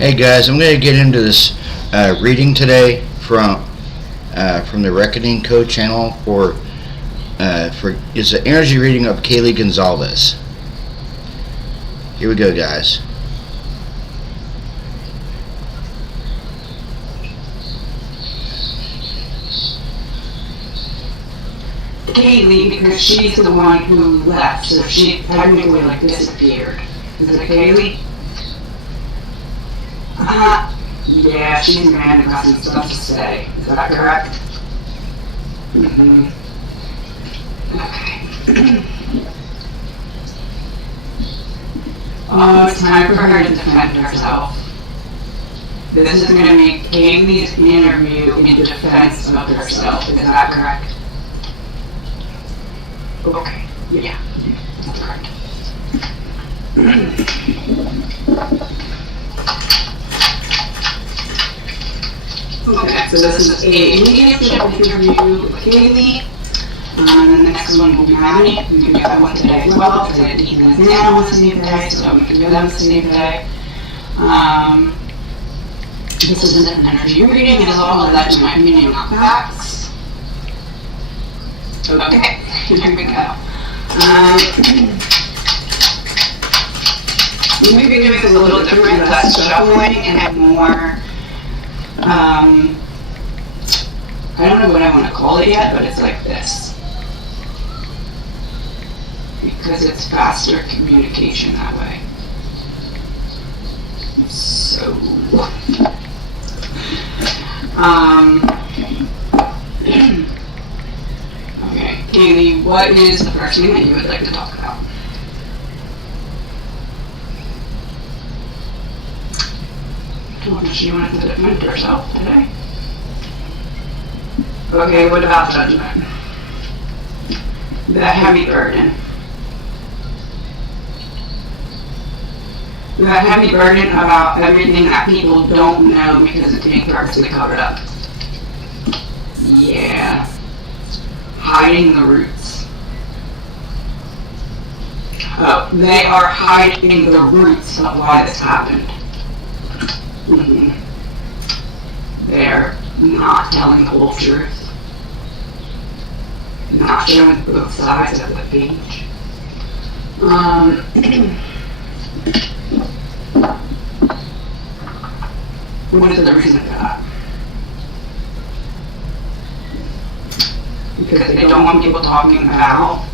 Hey guys, I'm going to get into this reading today from the Reckoning Code channel for it's an energy reading of Kaylee Gonzalez. Here we go, guys. Kaylee, because she's the one who left, so she technically disappeared. Is it Kaylee? Yeah, she's mad and got some stuff to say. Is that correct? Mm-hmm. Okay. It's time for her to defend herself. This is going to be Kaylee's interview in defense of herself. Is that correct? Okay. Yeah. That's correct. Okay, so this is a leadership interview with Kaylee. And the next one will be Maddie. We can do that one today as well, because I had Ethan and Nana on the same day, so we can do them the same day. This isn't an energy reading, it is all alleged in my opinion, not facts. Okay, here we go. We're going to be doing this a little different, less shuffling and more, I don't know what I want to call it yet, but it's like this. Because it's faster communication that way. So, okay, Kaylee, what is the first thing that you would like to talk about? She wanted to defend herself today. Okay, what about judgment? The heavy burden. The heavy burden about everything that people don't know because it's being purposely covered up. Yeah. Hiding the roots. Oh, they are hiding the roots of why this happened. Mm-hmm. They're not telling the whole truth. Not showing both sides of the page. What is the reason for that? Because they don't want people talking about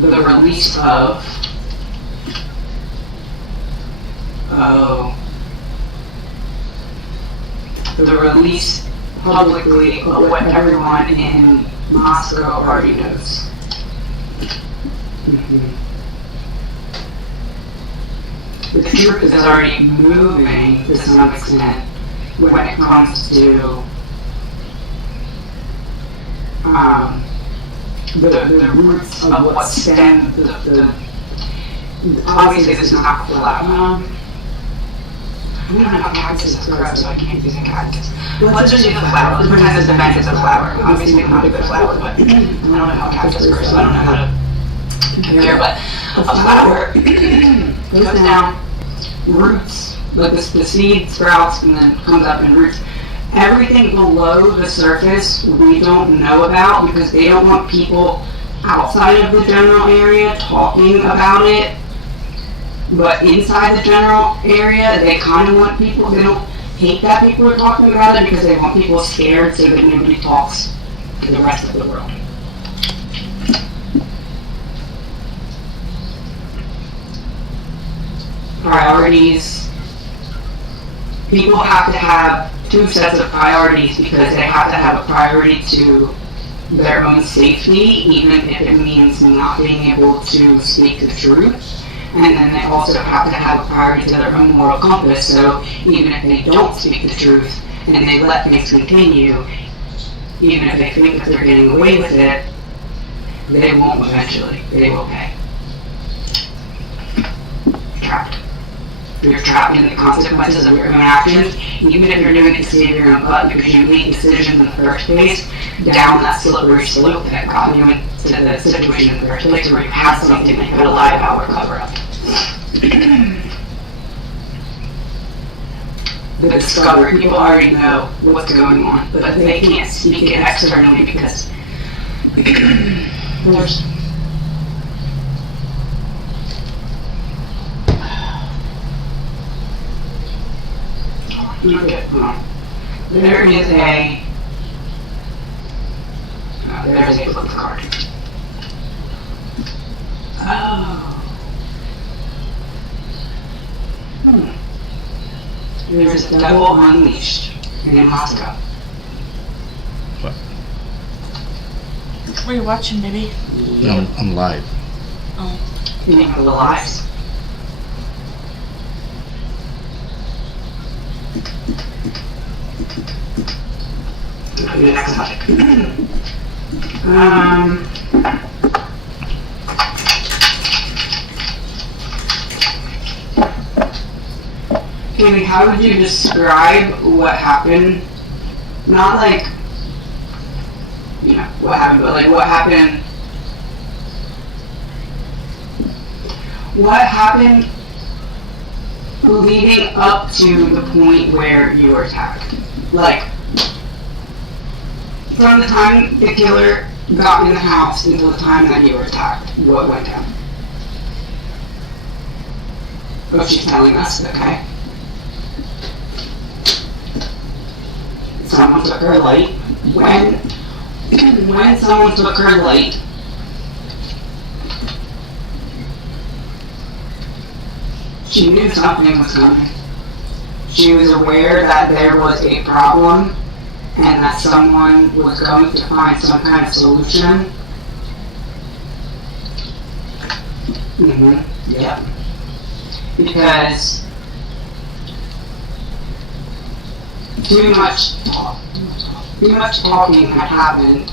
the release of the release publicly of what everyone in Moscow already knows. Mm-hmm. The truth is already moving to some extent when it comes to the roots of what stemmed the obviously this is not flower. I don't know how cactus grows, so I can't use a cactus. Let's just use a flower. Let's pretend this event is a flower. Obviously not a good flower, but I don't know how cactus grows, so I don't know how to compare, but a flower goes down, roots, like the seed sprouts and then comes up in roots. Everything below the surface we don't know about because they don't want people outside of the general area talking about it. But inside the general area, they kind of want people, they don't hate that people are talking about it because they want people scared so that nobody talks to the rest of the world. Priorities. People have to have two sets of priorities because they have to have a priority to their own safety, even if it means not being able to speak the truth. And then they also have to have a priority to their own moral compass, so even if they don't speak the truth and they let things continue, even if they think that they're getting away with it, they won't eventually. They will pay. Trapped. You're trapped in the consequences of your own actions, even if you're doing it to save your own butt because you made decisions in the first place, down that slippery slope that got you into the situation in the first place where you had something that you had to lie about or cover up. the discovery. People already know what's going on, but they can't speak it externally because there's there's a flip card. Oh. There's a devil unleashed in Moscow. What? What are you watching, baby? No, I'm live. Oh. King of the Lives. Okay, next topic. Katie, how would you describe what happened? Not like, you know, what happened, but like what happened. What happened leading up to the point where you were attacked? Like, from the time the killer got in the house until the time that you were attacked, what went down? Oh, she's telling us, okay. Someone took her light. When someone took her light, she knew something was coming. She was aware that there was a problem and that someone was going to find some kind of solution. Yep. Because too much talking had happened.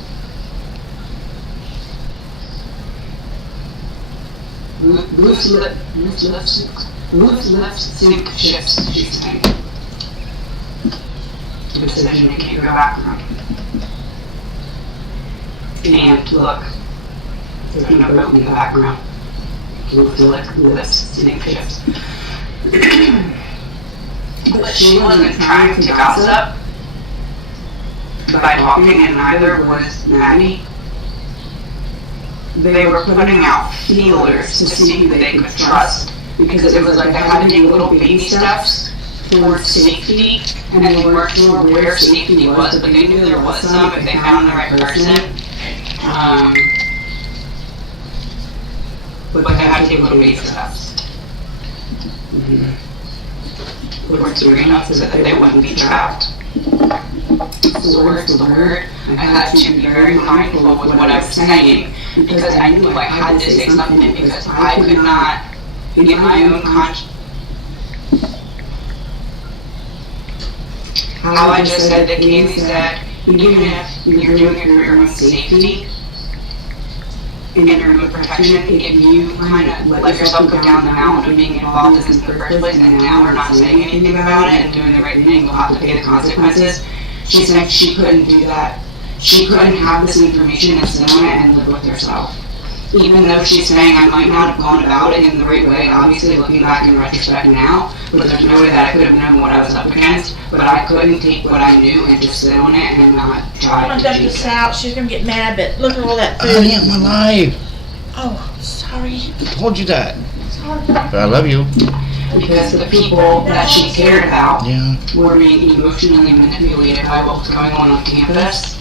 Loose lips sink ships, she's saying. A decision you can't go back from. And look, there's no boat in the background. Loose lips sink ships. But she wasn't trying to gossip by talking, and neither was Maddie. They were putting out feelers to see who they could trust, because it was like they had to take little baby steps towards safety, and they weren't sure where safety was, but they knew there was some if they found the right person. But they had to take little baby steps. Towards doing enough so that they wouldn't be trapped. Swords, the word, I had to be very mindful with what I was saying, because I knew I had to say something, because I could not, in my own conscience, how I just said that Kaylee said, even if you're doing it for your own safety and your own protection, if you kind of let yourself go down the mountain of being involved in this in the first place, and now we're not saying anything about it and doing the right thing, you'll have to pay the consequences. She said she couldn't do that. She couldn't have this information and sit on it and live with herself. Even though she's saying I might not have gone about it in the right way, obviously looking back in retrospect now, but there's no way that I could have known what I was up against, but I couldn't take what I knew and just sit on it and not try I'm to gonna do this it. out. She's gonna get mad, but look at all that food. I am alive. Oh, sorry. I told you that. Sorry. But I love you. Because the people that she cared about Yeah. were being emotionally manipulated by what was going on campus,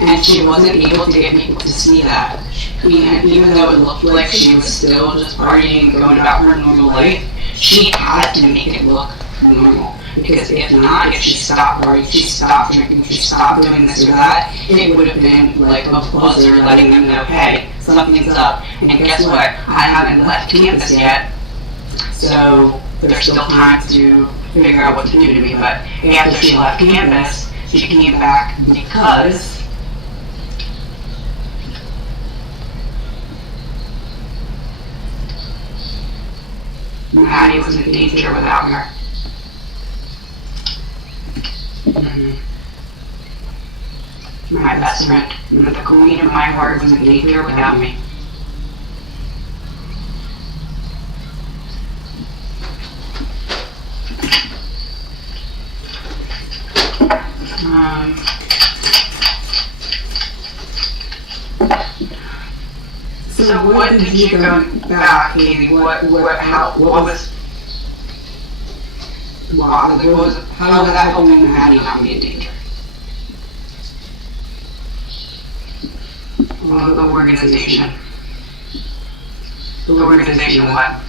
and she wasn't able to get people to see that. Even though it looked like she was still just partying and going about her normal life, she had to make it look normal. Because if not, if she stopped partying, she stopped drinking, she stopped doing this or that, it would have been like a buzzer letting them know, hey, something's up. And guess what? I haven't left campus yet, so there's still time to figure out what to do to me. But after she left campus, she came back because Maddie was in danger without her. My best friend, the queen of my heart, was in danger without me. So what did you go back, Katie? What was, wow, like, how was that helping Maddie not be in danger? The organization. The organization what?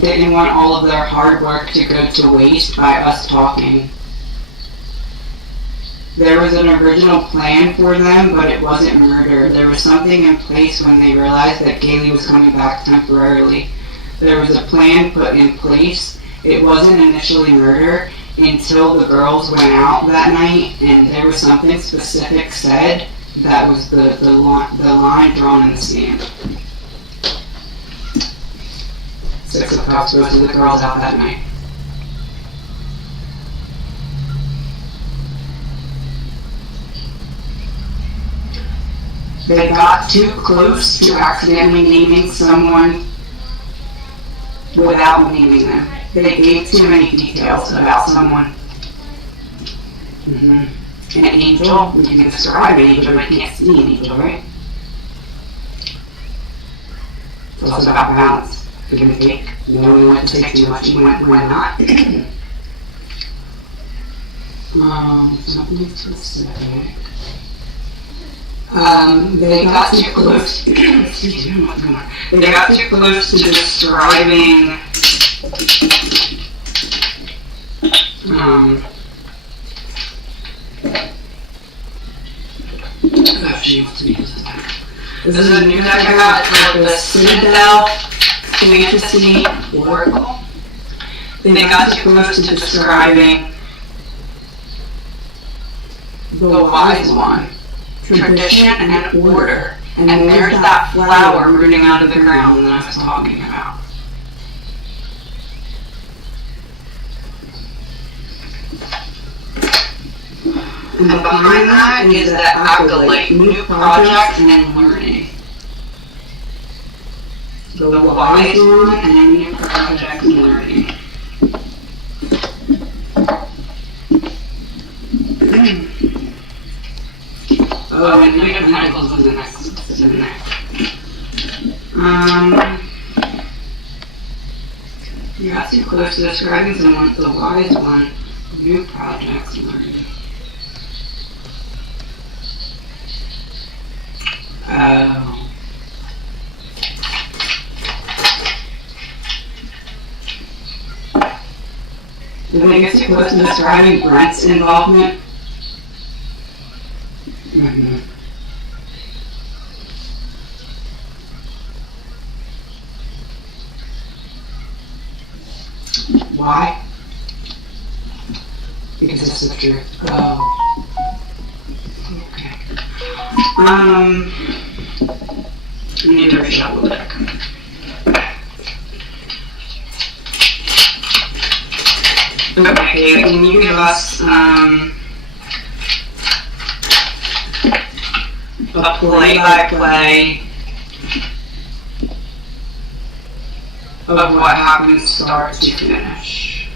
Didn't want all of their hard work to go to waste by us talking. There was an original plan for them, but it wasn't murder. There was something in place when they realized that Kaylee was coming back temporarily. There was a plan put in place. It wasn't initially murder until the girls went out that night and there was something specific said that was the line drawn in the sand. 6 o'clock most of the girls out that night. They got too close to accidentally naming someone without naming them. They gave too many details about someone. An angel, we can describe an angel, but we can't see an angel, right? It's also about balance. Give and take. Knowing when to take too much and when not. Something specific. They got too close. Excuse me, what's going on? They got too close to describing. This is a new deck I got. It's called the Citadel Fantasy Oracle. They got too close to describing the wise one, tradition and order, and there's that flower rooting out of the ground that I was talking about. And behind that is the acolyte, new projects and learning. The wise one and new projects and learning. Oh, and Knight of Pentacles was the next. You got too close to describing someone, the wise one, new projects and learning. Oh. Did they get too close to describing Brent's involvement? Why? Because it's the truth. Oh. Okay. I need to reshuffle the deck. Okay, can you give us a play-by-play of what happens start to finish?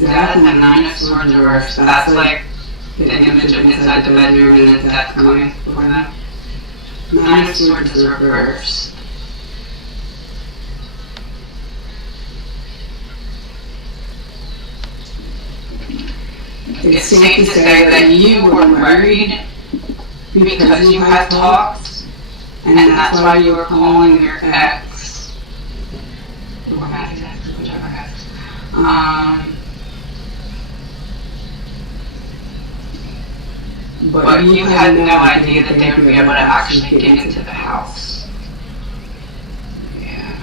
Death and the 9 of Swords reversed. That's like the image of inside the bedroom and then death coming for them. 9 of Swords is reversed. It's safe to say that you were worried because you had talks, and that's why you were calling your ex, or Maddie's ex, whichever ex. But you had no idea that they would be able to actually get into the house. Yeah.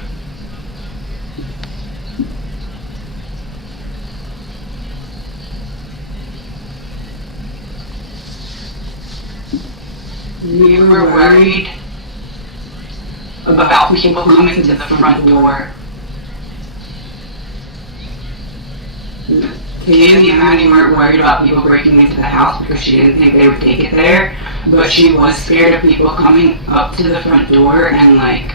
You were worried about people coming to the front door. Katie and Maddie weren't worried about people breaking into the house because she didn't think they would take it there, but she was scared of people coming up to the front door and like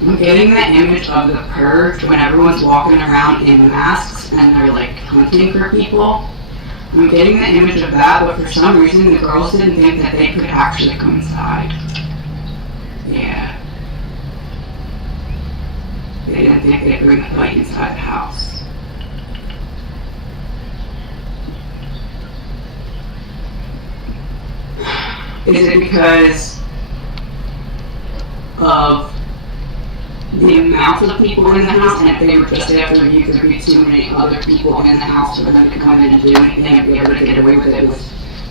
I'm getting the image of the purge when everyone's walking around in masks and they're like hunting for people. I'm getting the image of that, but for some reason the girls didn't think that they could actually come inside. Yeah. They didn't think they'd bring the fight inside the house. Is it because of the amount of people in the house, and if they were just after you, there'd be too many other people in the house for them to come in and do anything and be able to get away with it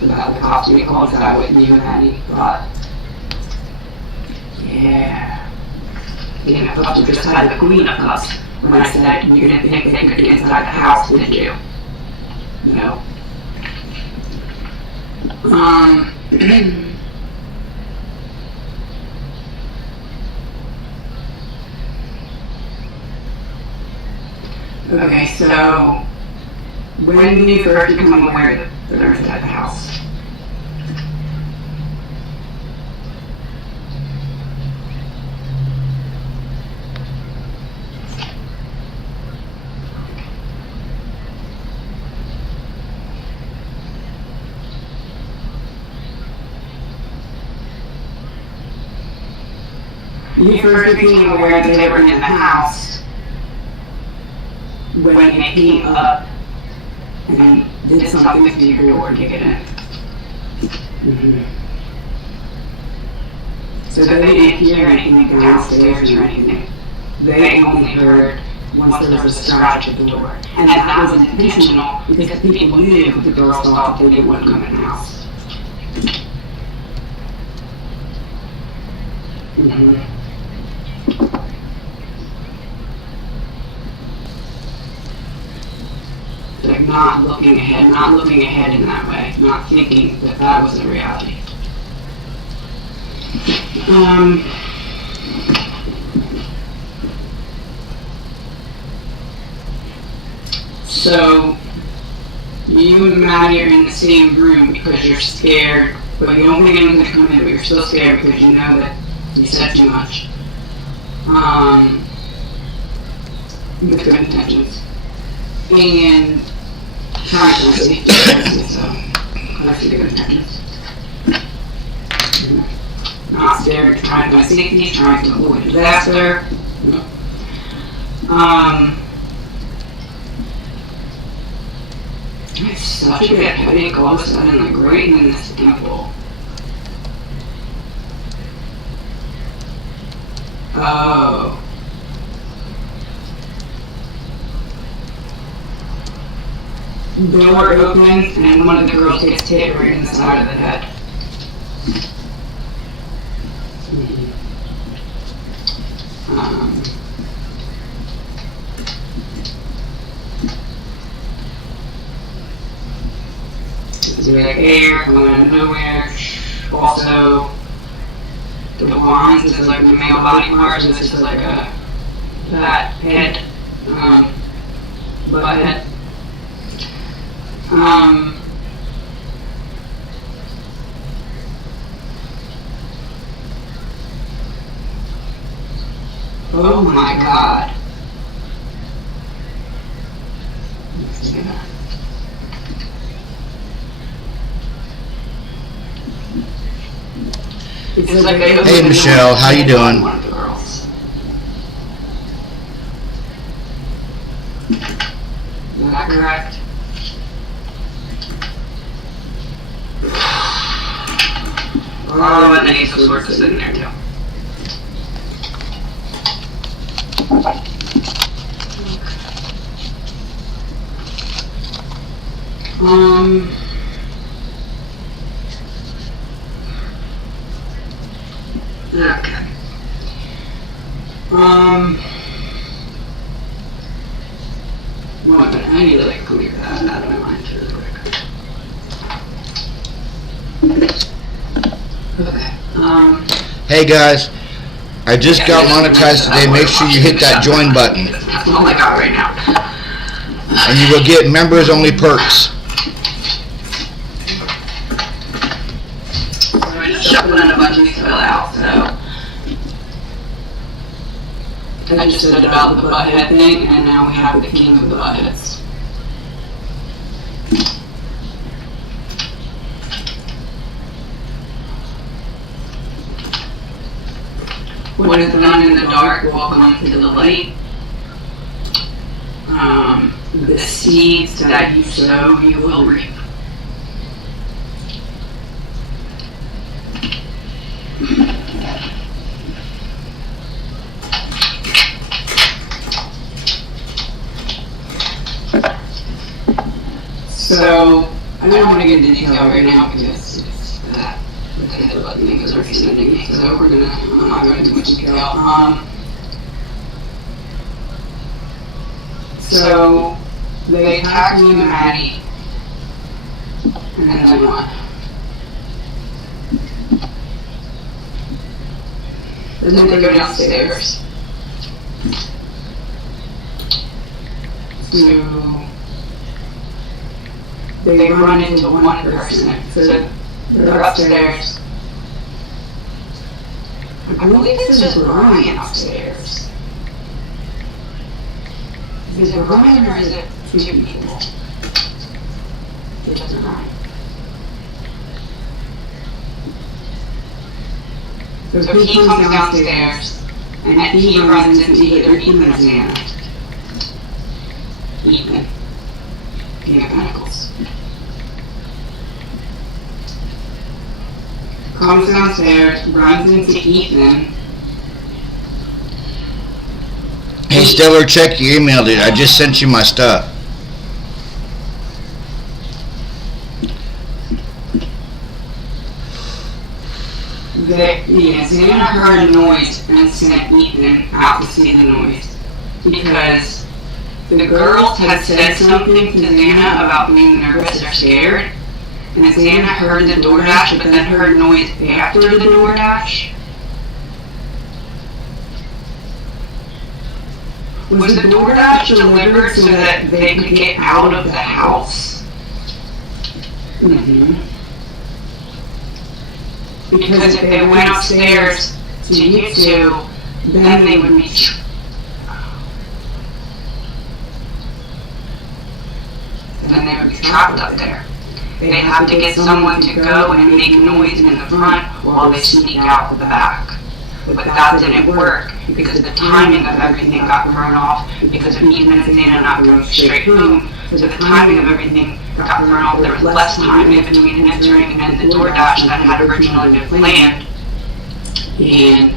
without the cops being called? Is that what you and Maddie thought? Yeah. Yeah, I thought you just had the queen of cups when I said you didn't think they could get inside the house, did you? No. Okay, so when did you first become aware that they're inside the house? You first became aware that they were in the house when they came up and did something to your door to get in. Mm-hmm. So they didn't hear anything downstairs or anything. They only heard once there was a scratch at the door. And that was intentional because the people knew that the girls thought that they didn't want to come in the house. Mm-hmm. Like not looking ahead in that way, not thinking that that was the reality. So you and Maddie are in the same room because you're scared, but you don't think anyone's gonna come in, but you're still scared because you know that you said too much. With good intentions. And trying to safety, so obviously good intentions. Not scared, trying to safety, trying to avoid disaster. It's such a good headache all of a sudden, like right in this temple. Oh. Door opens and one of the girls gets hit right in the side of the head. This is like air coming out of nowhere. Also, the wands is like the male body part, so this is like a that head, butt head. Oh my God. It's like Hey Michelle, how you doing? One of the girls. Is that correct? Oh, and the Ace of Swords is sitting there too. Okay. Well, I need to like clear that out of my mind really quick. Okay. Hey guys, I just got monetized today. Make sure you hit that join button. That's all I got right now. And you will get members only perks. So I just shuffled in a bunch of these fill out, so. I just said about the butthead thing, and now we have the king of the buttheads. What is done in the dark will come to the light. The seeds that you sow, you will reap. So, I don't want to get into detail right now because it's that the headbutt thing is already sending me, so I'm not going into much detail. So, they attacked me and Maddie, and then what? Then they go downstairs to, they run into one person, so they're upstairs. I believe it's just Brian upstairs. Is it Brian or is it two people? It doesn't matter. So he comes downstairs and he runs into either Ethan or Xana. Ethan. King of Pentacles. Comes downstairs, runs into Ethan. Hey, Stellar, check your email, dude. I just sent you my stuff. Xana heard a noise and sent Ethan out to see the noise. Because the girls had said something to Xana about being nervous or scared. And Xana heard the DoorDash, but then heard noise after the DoorDash. Was the DoorDash delivered so that they could get out of the house? Mm-hmm. Because if they went upstairs to you two, then they would be... Then they would be trapped up there. They have to get someone to go and make noise in the front while they sneak out the back. But that didn't work because the timing of everything got thrown off because of Ethan and Xana not going straight home. So the timing of everything got thrown off. There was less time in between entering and the DoorDash that had originally been planned. And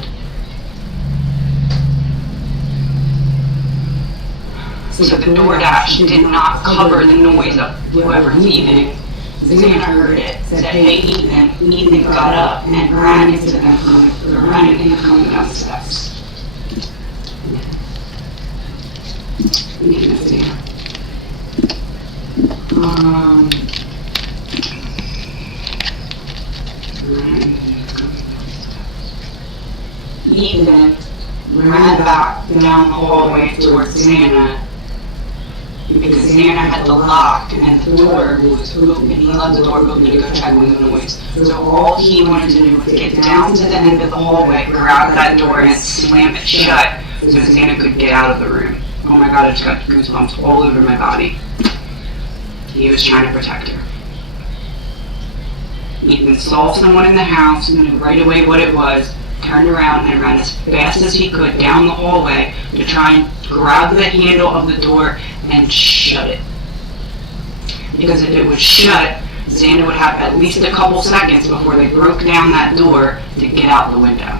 so the DoorDash did not cover the noise of whoever leaving. Xana heard it, said, "Hey, Ethan." Ethan got up and ran into them, coming down the steps. Ethan and Xana. Ethan ran back down the hallway towards Xana because Xana had the lock and the door was open. He left the door open to go check with the noise. So all he wanted to do was get down to the end of the hallway, grab that door and slam it shut so Xana could get out of the room. Oh my god, I just got goosebumps all over my body. He was trying to protect her. Ethan saw someone in the house, knew right away what it was, turned around and ran as fast as he could down the hallway to try and grab the handle of the door and shut it. Because if it was shut, Xana would have at least a couple seconds before they broke down that door to get out the window.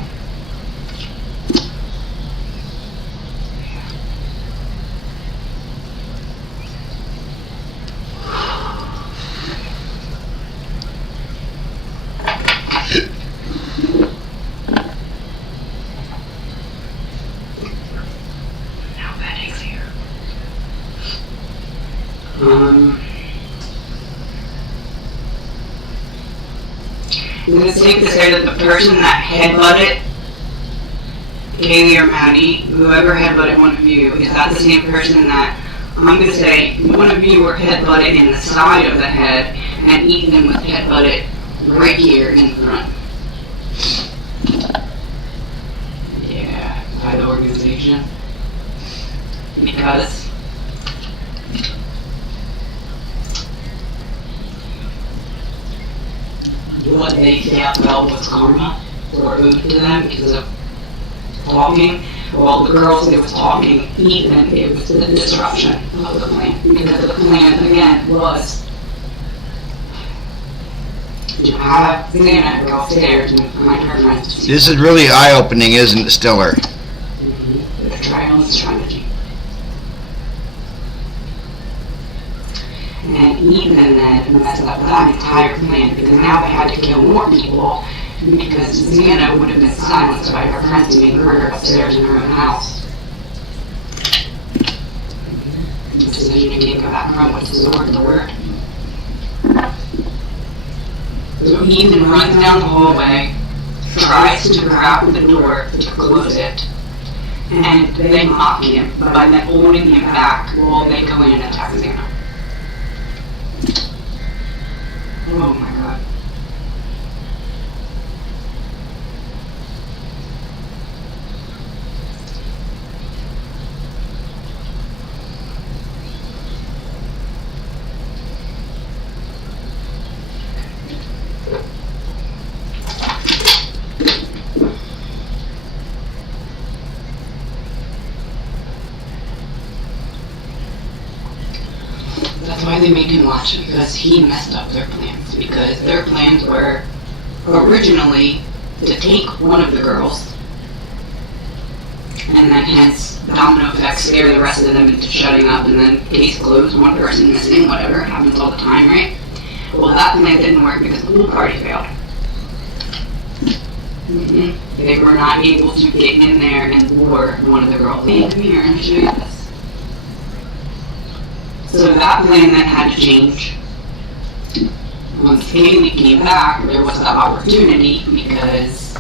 It's safe to say that the person that headbutted Kaylee or Maddie, whoever headbutted one of you, is that the same person that, I'm going to say, one of you were headbutted in the side of the head, and Ethan was headbutted right here in front. Yeah, by the organization. situation. Because what they felt was karma or owed to them because of talking. Well, the girls that was talking, even it was the disruption of the plan. Because the plan, again, was to have Xana go upstairs and find her friends. This is really eye-opening, isn't it, Stiller? The trial and strategy. And even then, it messed up that entire plan because now they had to kill more people because Xana would have been silenced by her friends being murdered upstairs in her own house. The decision you can't go back from, which is the word. So Ethan runs down the hallway, tries to grab the door to close it, and they mock him by then holding him back while they go in and attack Xana. Oh my god. That's why they made him watch, because he messed up their plans. Because their plans were originally to take one of the girls, and then hence domino effect scare the rest of them into shutting up, and then case closed, one person missing, whatever, happens all the time, right? Well, that plan didn't work because the pool party failed. They were not able to get in there and lure one of the girls. Hey, come here, I'm going to show you this. So that plan then had to change. Once Kaylee came back, there was the opportunity because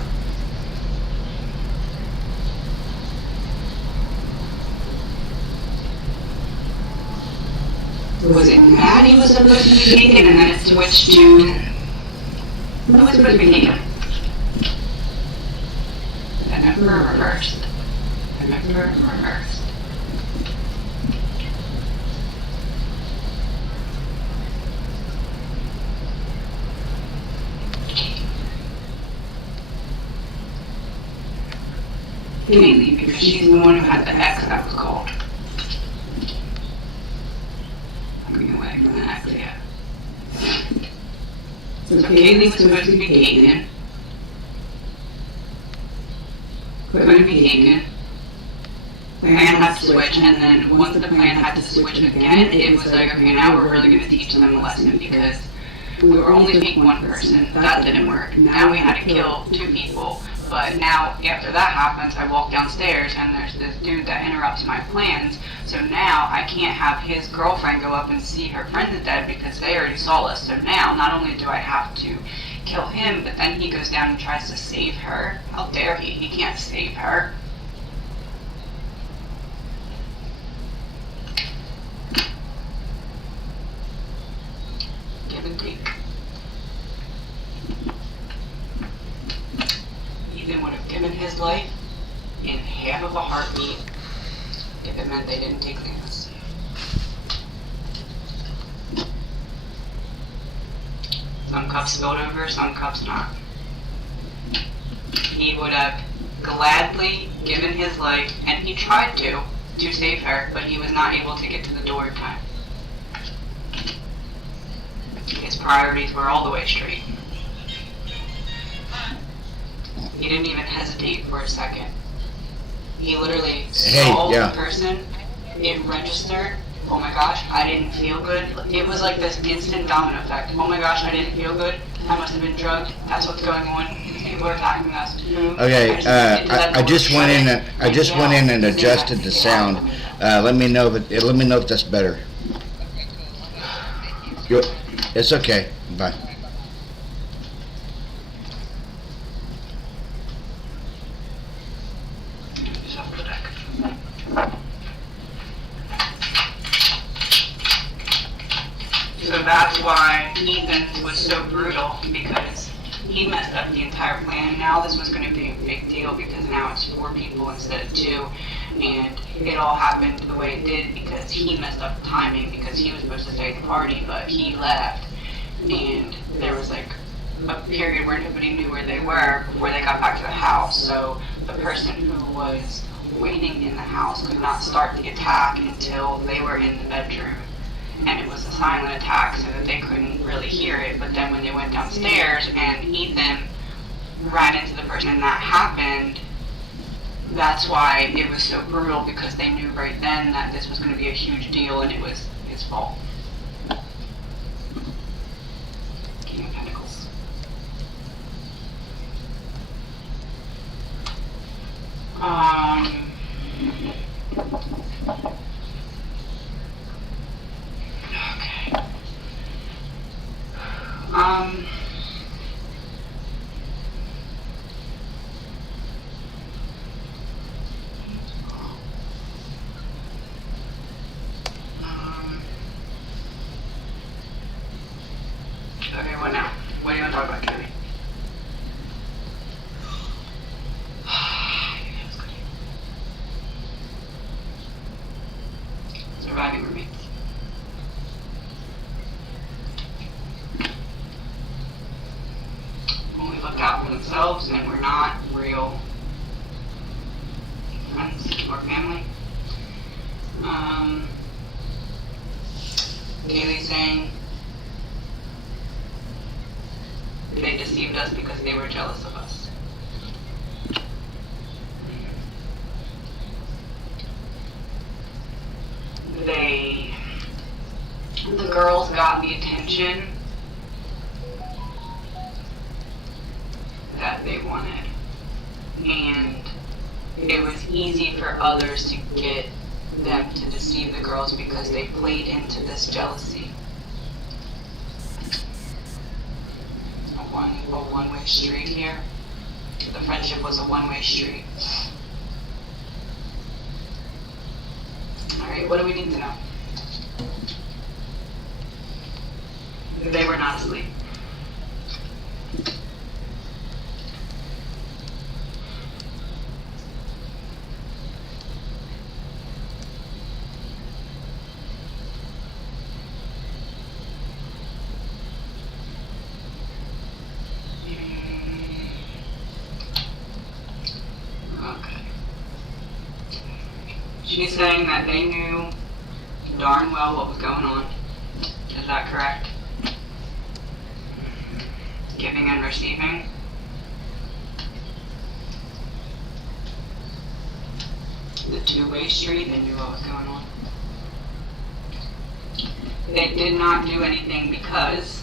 was it Maddie was supposed to be taken and then it switched to who was supposed to be taken? I remember reversed. Kaylee, because she's the one who had the X that was called. I'm getting away from the X, yeah. So Kaylee's supposed to be taken. Couldn't be taken. Plan had to switch, and then once the plan had to switch again, it was like, okay, now we're really going to teach them a lesson because we were only taking one person. That didn't work. Now we had to kill two people. But now, after that happens, I walk downstairs and there's this dude that interrupts my plans. So now I can't have his girlfriend go up and see her friend is dead because they already saw us. So now, not only do I have to kill him, but then he goes down and tries to save her. How dare he? He can't save her. Give and take. Ethan would have given his life in half of a heartbeat if it meant they didn't take things. Some cups spilled over, some cups not. He would have gladly given his life, and he tried to save her, but he was not able to get to the door in time. His priorities were all the way straight. He didn't even hesitate for a second. He literally saw the person, it registered, oh my gosh, I didn't feel good. It was like this instant domino effect. Oh my gosh, I didn't feel good. I must have been drugged. That's what's going on. People are attacking us. Okay, I just went in and adjusted the sound. Let me know if that's better. It's okay. Bye. So that's why Ethan was so brutal, because he messed up the entire plan. Now this was going to be a big deal because now it's 4 people instead of 2, and it all happened the way it did because he messed up the timing because he was supposed to stay at the party, but he left, and there was like a period where nobody knew where they were before they got back to the house. So the person who was waiting in the house could not start the attack until they were in the bedroom. And it was a silent attack so that they couldn't really hear it. But then when they went downstairs and Ethan ran into the person and that happened, that's why it was so brutal, because they knew right then that this was going to be a huge deal and it was his fault. King of Pentacles. Okay, what now? What do you want to talk about, Kelly? Surviving roommates. Only look out for themselves and we're not real friends or family. Kaylee's saying they deceived us because they were jealous of us. The girls got the attention that they wanted, and it was easy for others to get them to deceive the girls because they played into this jealousy. A one-way street here. The friendship was a one-way street. Alright, what do we need to know? They were not asleep. Okay. She's saying that they knew darn well what was going on. Is that correct? Giving and receiving. The two-way street, they knew what was going on. They did not do anything because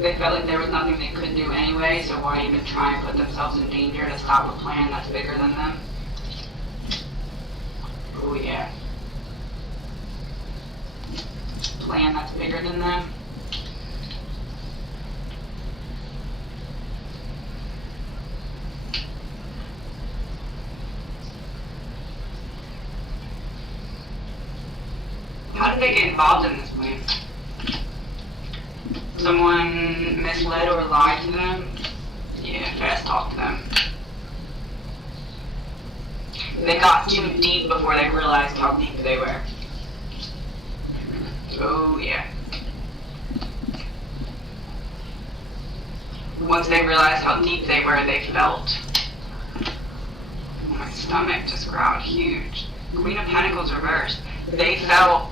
they felt like there was nothing they could do anyway, so why even try and put themselves in danger to stop a plan that's bigger than them? Oh yeah. Plan that's bigger than them. How did they get involved in this plan? Someone misled or lied to them? Yeah, fast talk to them. They got too deep before they realized how deep they were. Oh yeah. Once they realized how deep they were, they felt. My stomach just growled huge. Queen of Pentacles reversed. They felt.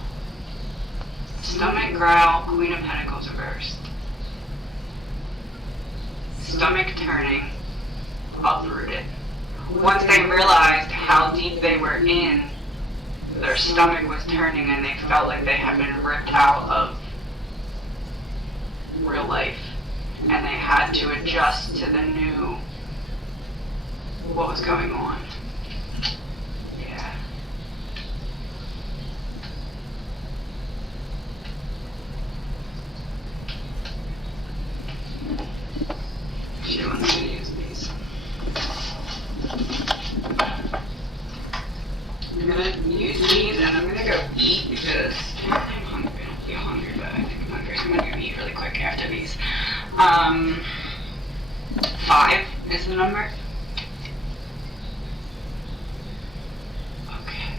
Stomach growl, Queen of Pentacles reversed. Stomach turning, uprooted. Once they realized how deep they were in, their stomach was turning and they felt like they had been ripped out of real life. And they had to adjust to the new, what was going on. Yeah. She wants to use these. I'm gonna use these I think I'm hungry, so I'm gonna go eat really quick after these. 5 is the number. Okay.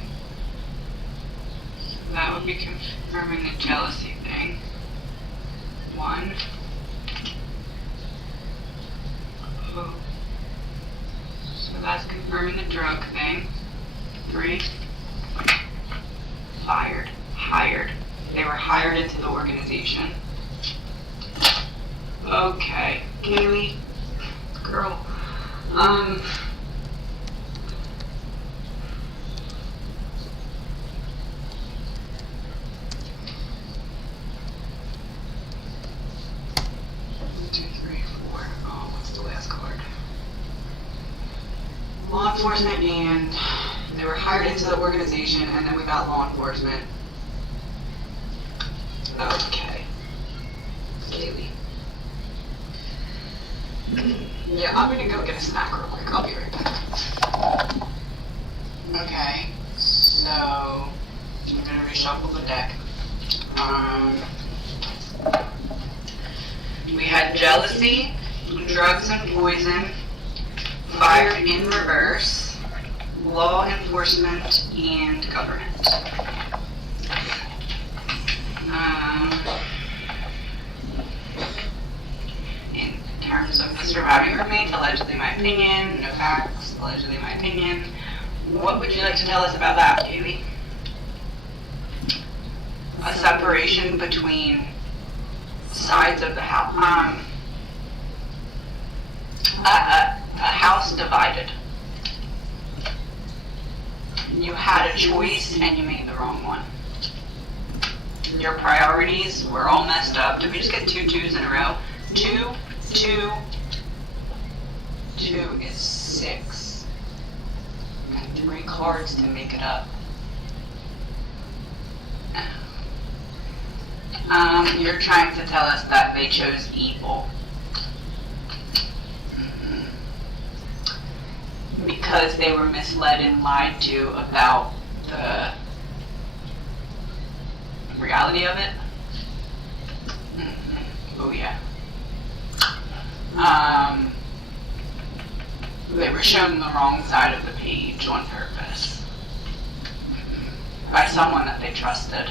So that would be confirming the jealousy thing. 1. Oh. So that's confirming the drug thing. 3. Fired. Hired. They were hired into the organization. Okay. Kaylee. Girl. 2, 3, 4. Oh, what's the last card? Law enforcement, and they were hired into the organization, and then we got law enforcement. Okay. Kaylee. Yeah, I'm gonna go get a snack real quick. I'll be right back. Okay, so I'm gonna reshuffle the deck. We had jealousy, drugs and poison, fired in reverse, law enforcement, and government. In terms of the surviving roommate, allegedly my opinion, no facts, allegedly my opinion. What would you like to tell us about that, Kaylee? A separation between sides of the house. A house divided. You had a choice and you made the wrong one. Your priorities were all messed up. Did we just get 2 2s in a row? 2, 2, 2 is 6. And 3 cards to make it up. You're trying to tell us that they chose evil. Because they were misled and lied to about the reality of it. Oh yeah. They were shown the wrong side of the page on purpose by someone that they trusted.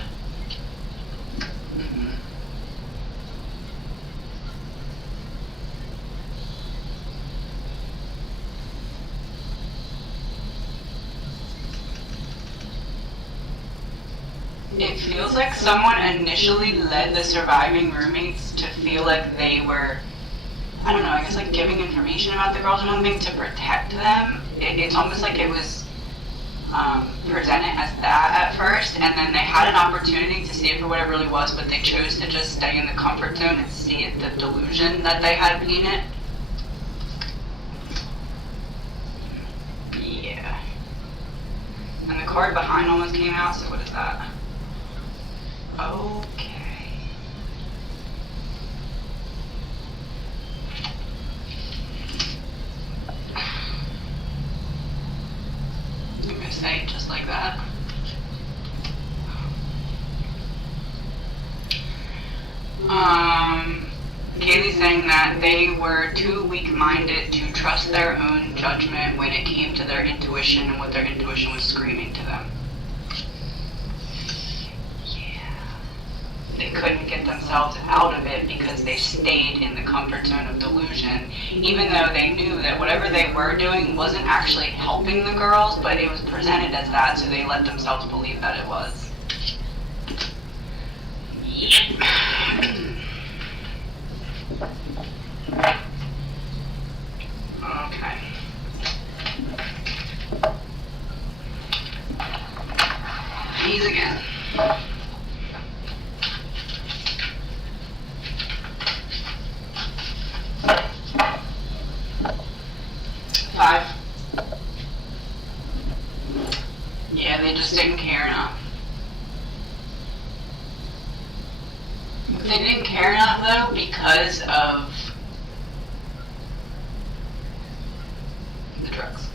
It feels like someone initially led the surviving roommates to feel like they were, I don't know, I guess like giving information about the girls or something to protect them. It's almost like it was presented as that at first, and then they had an opportunity to see it for what it really was, but they chose to just stay in the comfort zone and see it, the delusion that they had painted. Yeah. And the card behind almost came out, so what is that? Okay. I'm gonna say it just like that. Kaylee's saying that they were too weak-minded to trust their own judgment when it came to their intuition and what their intuition was screaming to them. They couldn't get themselves out of it because they stayed in the comfort zone of delusion, even though they knew that whatever they were doing wasn't actually helping the girls, but it was presented as that, so they let themselves believe that it was. Yep. Okay. These again. 5. Yeah, they just didn't care enough. They didn't care enough though because of the drugs.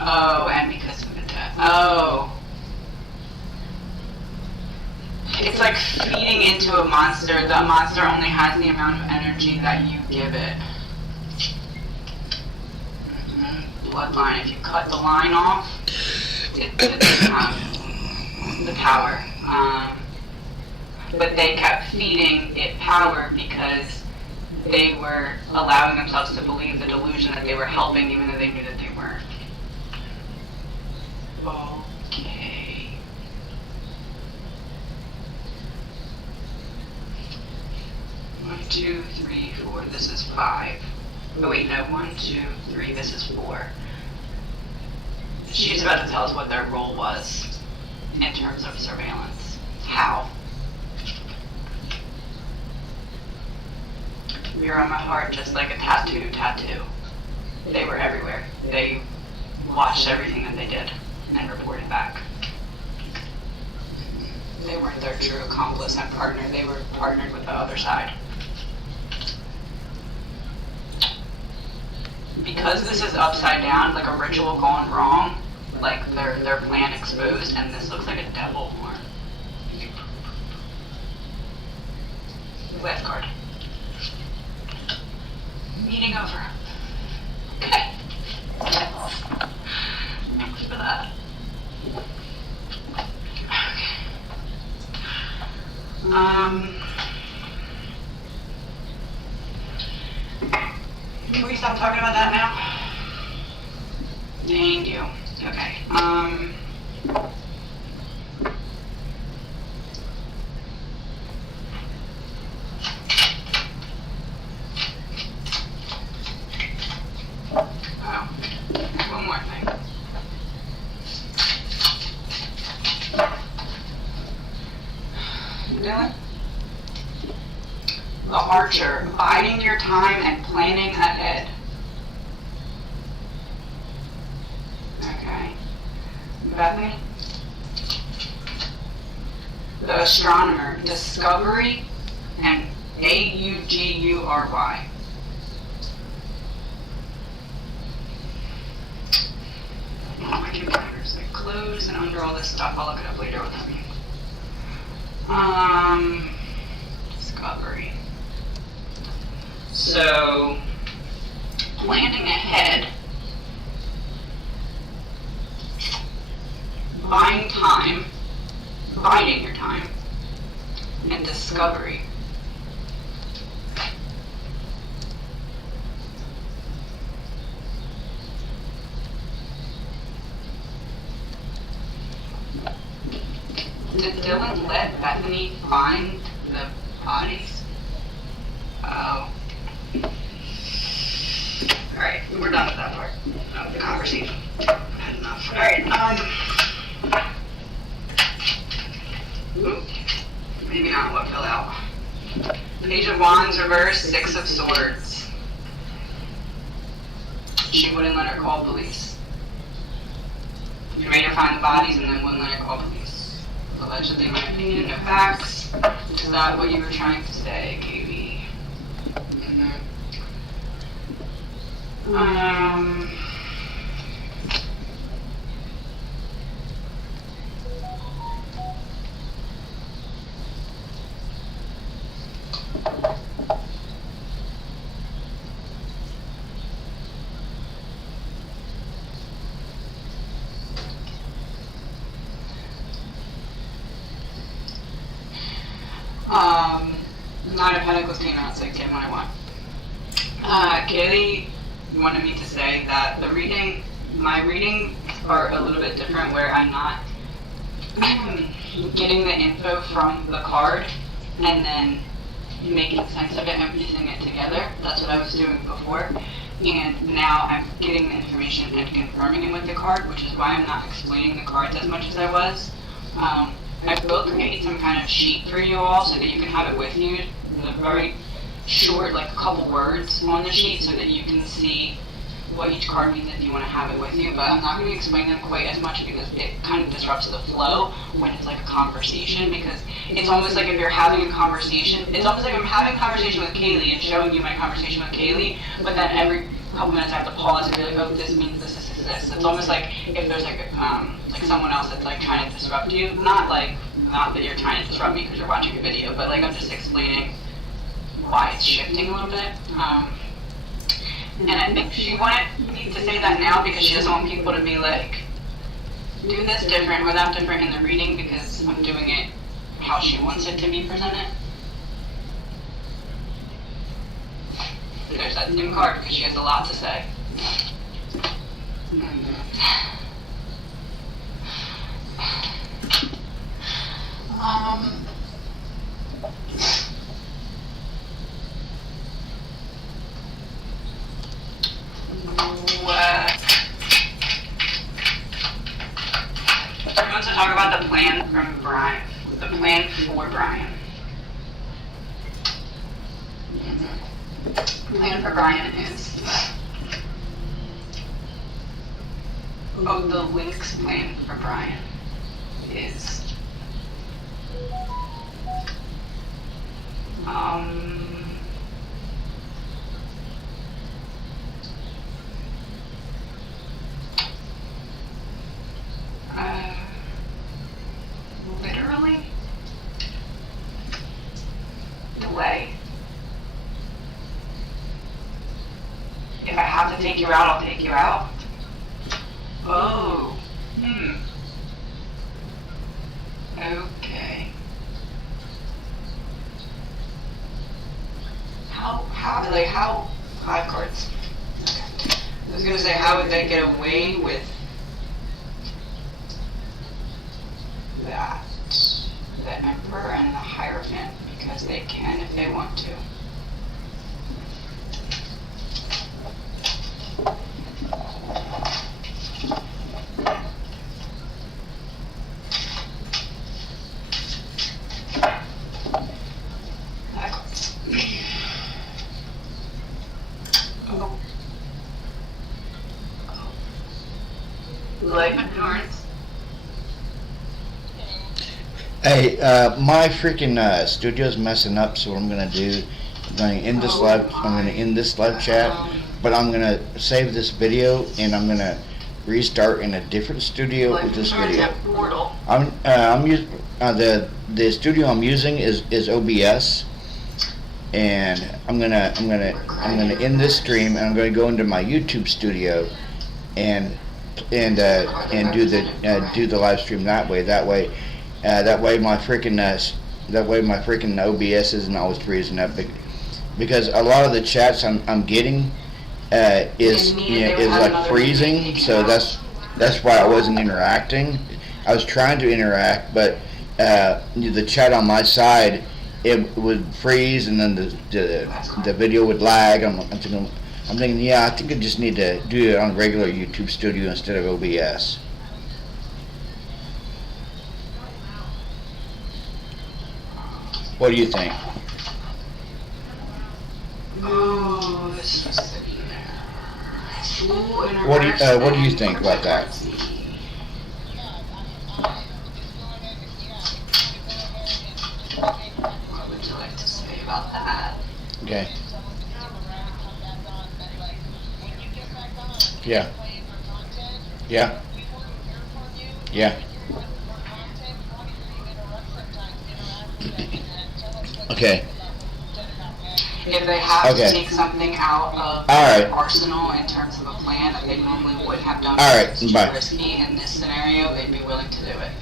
Oh, and because of the death. Oh. it's like feeding into a monster. The monster only has the amount of energy that you give it. Bloodline. If you cut the line off, it doesn't have the power. But they kept feeding it power because they were allowing themselves to believe the delusion that they were helping, even though they knew that they weren't. Okay. One, two, three, four. This is 5. Oh wait, no. 1, 2, 3. This is 4. She's about to tell us what their role was in terms of surveillance. How? You're on my heart just like a tattoo. They were everywhere. They watched everything that they did and reported back. They weren't their true accomplice and partner. They were partnered with the other side. Because this is upside down, like a ritual gone wrong, like their plan exposed, and this looks like a devil horn. Left card. Meeting over. Okay. Thanks for that. Okay. Can we stop talking about that now? Thank you. Okay. One more thing. Dylan? The archer, biding your time and planning ahead. Okay. Bethany? The astronomer, discovery and Augury. My computer's like closed, and under all this stuff, I'll look it up later what that means. Discovery. So, planning ahead, buying time, biding your time, and discovery. Did Dylan let Bethany find the bodies? Oh. Alright, we're done with that part of the conversation. I've had enough. Alright, maybe not what fell out. Page of Wands reversed, 6 of Swords. She wouldn't let her call police. You made her find the bodies and then wouldn't let her call police. Allegedly, in my opinion, no facts. Is that what you were trying to say, Katie? Nine of Pentacles came out, so I get what I want. Kaylee wanted me to say that my readings are a little bit different, where I'm not getting the info from the card and then making sense of it and piecing it together. That's what I was doing before. And now I'm getting the information and confirming it with the card, which is why I'm not explaining the cards as much as I was. I will create some kind of sheet for you all so that you can have it with you. The very short, like a couple words on the sheet so that you can see what each card means if you want to have it with you. But I'm not going to explain them quite as much because it kind of disrupts the flow when it's like a conversation, because it's almost like if you're having a conversation, it's almost like I'm having a conversation with Kaylee and showing you my conversation with Kaylee, but then every couple minutes I have to pause and be like, oh, this means this, this, this, this. It's almost like if there's like someone else that's like trying to disrupt you, not like not that you're trying to disrupt me because you're watching a video, but like I'm just explaining why it's shifting a little bit. And I think she wanted me to say that now because she doesn't want people to be like, do this different or that different in the reading, because I'm doing it how she wants it to be presented. There's that Zoom card because she has a lot to say. We're going to talk about the plan from Brian. The plan for Brian. The plan for Brian is the Link's plan for Brian is literally delay. If I have to take you out, I'll take you out. Oh. Okay. How 5 cards. Okay. I was gonna say, how would they get away with that? The Emperor and the Hierophant, because they can if they want to. Life endurance. Hey, my freaking studio's messing up, so what I'm gonna do, I'm gonna end this live chat, but I'm gonna save this video and I'm gonna restart in a different studio with this video. I'm using the studio I'm using is OBS, and I'm gonna end this stream and I'm gonna go into my YouTube studio and do the live stream that way. That way my freaking OBS isn't always freezing up, because a lot of the chats I'm getting is like freezing. So that's why I wasn't interacting. I was trying to interact, but the chat on my side, it would freeze, and then the video would lag. I'm thinking, yeah, I think I just need to do it on regular YouTube Studio instead of OBS. What do you think? Oh, this is What do you think about that? What would you like to say about that? Okay. Yeah. Yeah. Yeah. Okay. If they have Okay. to take something out of Alright. their arsenal in terms of a plan that they normally wouldn't have done, Alright, because it's too bye. risky in this scenario, they'd be willing to do it.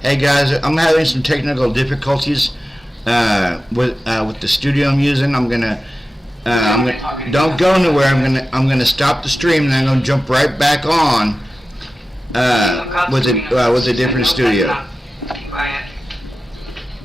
Hey guys, I'm having some technical difficulties with the studio I'm using. Don't go anywhere. I'm gonna stop the stream and I'm gonna jump right back on with a different studio.